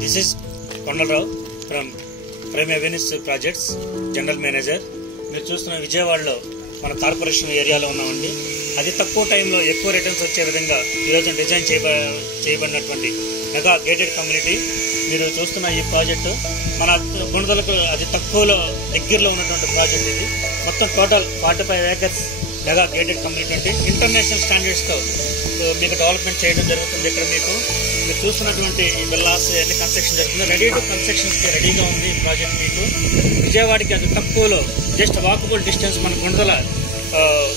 This is Kondalrao from Prime Avenues Projects, General Manager. మీరు చూస్తున్న విజయవాడలో మన కార్పొరేషన్ ఏరియాలో ఉన్నామండి. అది తక్కువ టైంలో ఎక్కువ రిటర్న్స్ వచ్చే విధంగా ఈరోజు డిజైన్ చేయబడినటువంటి మెగా గేటెడ్ కమ్యూనిటీ. మీరు చూస్తున్న ఈ ప్రాజెక్టు మన గుణదలకు అతి తక్కువలో దగ్గరలో ఉన్నటువంటి ప్రాజెక్ట్ ఇది. మొత్తం total 45 acres mega gated community అంటే ఇంటర్నేషనల్ స్టాండర్డ్స్తో మీకు డెవలప్మెంట్ చేయడం జరుగుతుంది. ఇక్కడ మీరు చూస్తున్నటువంటి ఈ విల్లాస్ అన్ని కన్స్ట్రక్షన్ జరుగుతుంది. రెడీ టు కన్స్ట్రక్షన్స్కి రెడీగా ఉంది ఈ ప్రాజెక్ట్. మీకు విజయవాడకి అతి తక్కువలో జస్ట్ వాకబుల్ డిస్టెన్స్ మన గుండెల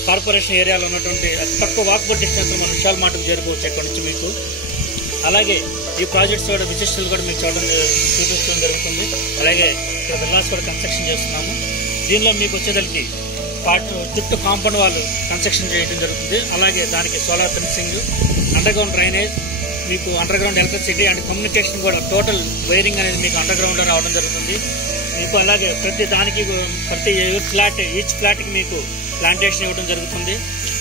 కార్పొరేషన్ ఏరియాలో ఉన్నటువంటి అతి తక్కువ వాకబుల్ డిస్టెన్స్ మన విశాల్ మార్ట్కి చేరుకోవచ్చు ఇక్కడ నుంచి మీకు. అలాగే ఈ ప్రాజెక్ట్స్ కూడా విశిష్టలు కూడా మీకు చూపించడం జరుగుతుంది. అలాగే ఇక్కడ విల్లాస్ కూడా కన్స్ట్రక్షన్ చేస్తున్నాము. దీనిలో మీకు వచ్చేదానికి చుట్టూ కాంపౌండ్ వాళ్ళు కన్స్ట్రక్షన్ చేయడం జరుగుతుంది. అలాగే దానికి solar fencing, underground drainage, మీకు underground electricity and communication కూడా టోటల్ వైరింగ్ అనేది మీకు అండర్ గ్రౌండ్లో రావడం జరుగుతుంది మీకు. అలాగే ఈచ్ ఫ్లాట్కి మీకు ప్లాంటేషన్ ఇవ్వడం జరుగుతుంది.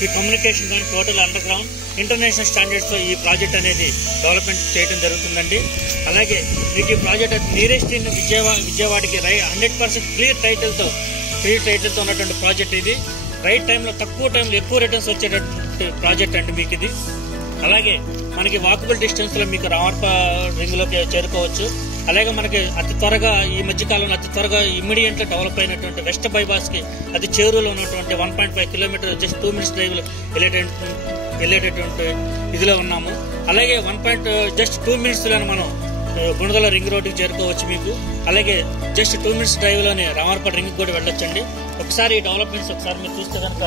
ఈ కమ్యూనికేషన్ కానీ టోటల్ అండర్ గ్రౌండ్ ఇంటర్నేషనల్ స్టాండర్డ్స్తో ఈ ప్రాజెక్ట్ అనేది డెవలప్మెంట్ చేయడం జరుగుతుందండి. అలాగే మీకు ఈ ప్రాజెక్ట్ నియరెస్ట్ ఇన్ విజయవాడకి 100% క్లియర్ టైటిల్తో ఉన్నటువంటి ప్రాజెక్ట్ ఇది. రైట్ టైంలో తక్కువ టైంలో ఎక్కువ రిటర్న్స్ వచ్చేటటువంటి ప్రాజెక్ట్ అండి మీకు ఇది. అలాగే మనకి వాకబుల్ డిస్టెన్స్లో మీకు రామర్ప రింగ్లోకి చేరుకోవచ్చు. అలాగే మనకి అతి త్వరగా ఈ మధ్యకాలంలో అతి త్వరగా ఇమ్మీడియట్గా డెవలప్ అయినటువంటి వెస్ట్ బైపాస్కి అతి చేరువలో ఉన్నటువంటి 1.5 కిలోమీటర్ జస్ట్ 2 minutes డ్రైవ్లో వెళ్ళేటటువంటి ఇదిలో ఉన్నాము. అలాగే జస్ట్ 2 minutesలోనే మనం గుణదల రింగ్ రోడ్డుకి చేరుకోవచ్చు మీకు. అలాగే జస్ట్ 2 minutes డ్రైవ్లోనే రామర్పేట రింగ్ కూడా వెళ్ళొచ్చండి. ఒకసారి ఈ డెవలప్మెంట్స్ ఒకసారి మీరు చూస్తే కనుక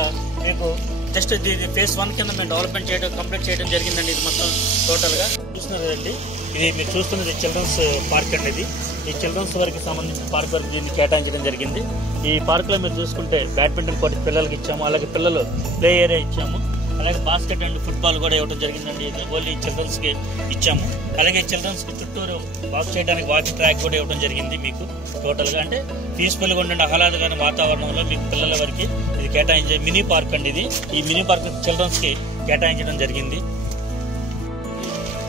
మీకు జస్ట్ ఇది phase 1 కింద మేము డెవలప్మెంట్ కంప్లీట్ చేయడం జరిగిందండి. ఇది మొత్తం టోటల్గా చూస్తున్నారు కదండి. ఇది మీరు చూస్తున్నది చిల్డ్రన్స్ పార్క్ అండి. ఈ చిల్డ్రన్స్ వరకు సంబంధించిన పార్క్ వరకు దీన్ని కేటాయించడం జరిగింది. ఈ పార్క్లో మీరు చూసుకుంటే బ్యాడ్మింటన్ కోర్ట్ పిల్లలకి ఇచ్చాము. అలాగే పిల్లలు ప్లే ఏరియా ఇచ్చాము. అలాగే బాస్కెట్ అండ్ ఫుట్బాల్ కూడా ఇవ్వడం జరిగిందండి. ఇది ఓన్లీ చిల్డ్రన్స్కి ఇచ్చాము. అలాగే చిల్డ్రన్స్కి చుట్టూరు వాక్ చేయడానికి వాకింగ్ ట్రాక్ కూడా ఇవ్వడం జరిగింది మీకు. టోటల్గా అంటే పీస్ఫుల్గా ఉండండి ఆహ్లాదకరమైన వాతావరణంలో మీకు పిల్లల వరకు ఇది కేటాయించే మినీ పార్క్ అండి ఇది. ఈ మినీ పార్క్ చిల్డ్రన్స్కి కేటాయించడం జరిగింది.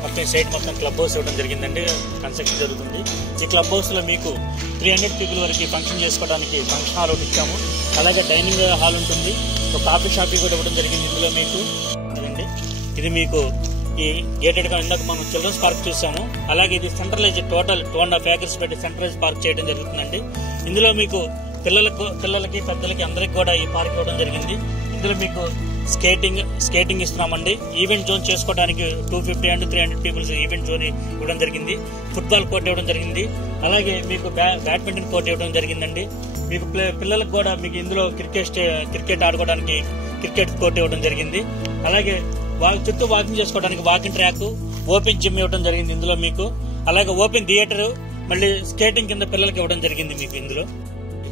మొత్తం సైడ్ మొత్తం క్లబ్ హౌస్ ఇవ్వడం జరిగిందండి. కన్స్ట్రక్షన్ జరుగుతుంది. ఈ క్లబ్ హౌస్లో మీకు 300 people వరకు ఫంక్షన్ చేసుకోవడానికి ఫంక్షన్ హాల్ ఒకటి ఇచ్చాము. అలాగే డైనింగ్ హాల్ ఉంటుంది. ఒక కాఫీ షాప్ కూడా ఇవ్వడం జరిగింది ఇందులో మీకు. అదండి ఇది మీకు ఈ గేటెడ్గా ఇందాక మనం చిల్డ్రన్స్ పార్క్ చూసాము. అలాగే ఇది సెంట్రలైజ్ టోటల్ 2.5 acres పెట్టి సెంట్రలైజ్ పార్క్ చేయడం జరుగుతుందండి. ఇందులో మీకు పిల్లలకి పెద్దలకి అందరికి కూడా ఈ పార్క్ ఇవ్వడం జరిగింది. ఇందులో మీకు స్కేటింగ్ ఇస్తున్నామండి. ఈవెంట్ జోన్ చేసుకోవడానికి 250 and 300 people ఈవెంట్ జోన్ ఇవ్వడం జరిగింది. ఫుట్బాల్ కోర్ట్ ఇవ్వడం జరిగింది. అలాగే మీకు బ్యాడ్మింటన్ కోర్ట్ ఇవ్వడం జరిగిందండి. మీకు పిల్లలకు కూడా మీకు ఇందులో క్రికెట్ ఆడుకోవడానికి క్రికెట్ కోర్ట్ ఇవ్వడం జరిగింది. అలాగే చుట్టూ వాకింగ్ చేసుకోవడానికి వాకింగ్ ట్రాక్, ఓపెన్ జిమ్ ఇవ్వడం జరిగింది ఇందులో మీకు. అలాగే ఓపెన్ థియేటర్, మళ్ళీ స్కేటింగ్ కింద పిల్లలకి ఇవ్వడం జరిగింది మీకు ఇందులో.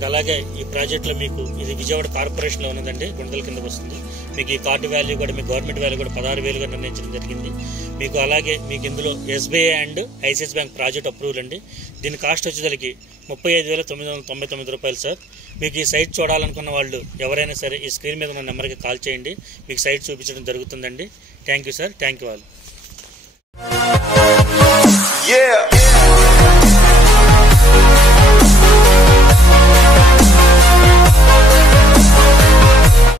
అలాగే ఈ ప్రాజెక్టులో మీకు ఇది విజయవాడ కార్పొరేషన్లో ఉన్నదండి. గుండెల కిందకు వస్తుంది. మీకు ఈ కార్డు వాల్యూ కూడా మీ గవర్నమెంట్ వాల్యూ కూడా 16,000గా నిర్ణయించడం జరిగింది మీకు. అలాగే మీకు ఇందులో SBI and ICICI bank project approval అండి. దీని కాస్ట్ వచ్చేదానికి 35,999 రూపాయలు సార్. మీకు ఈ సైట్ చూడాలనుకున్న వాళ్ళు ఎవరైనా సరే ఈ స్క్రీన్ మీద మన నెంబర్కి కాల్ చేయండి. మీకు సైట్ చూపించడం జరుగుతుందండి. Thank you sir. Thank you all.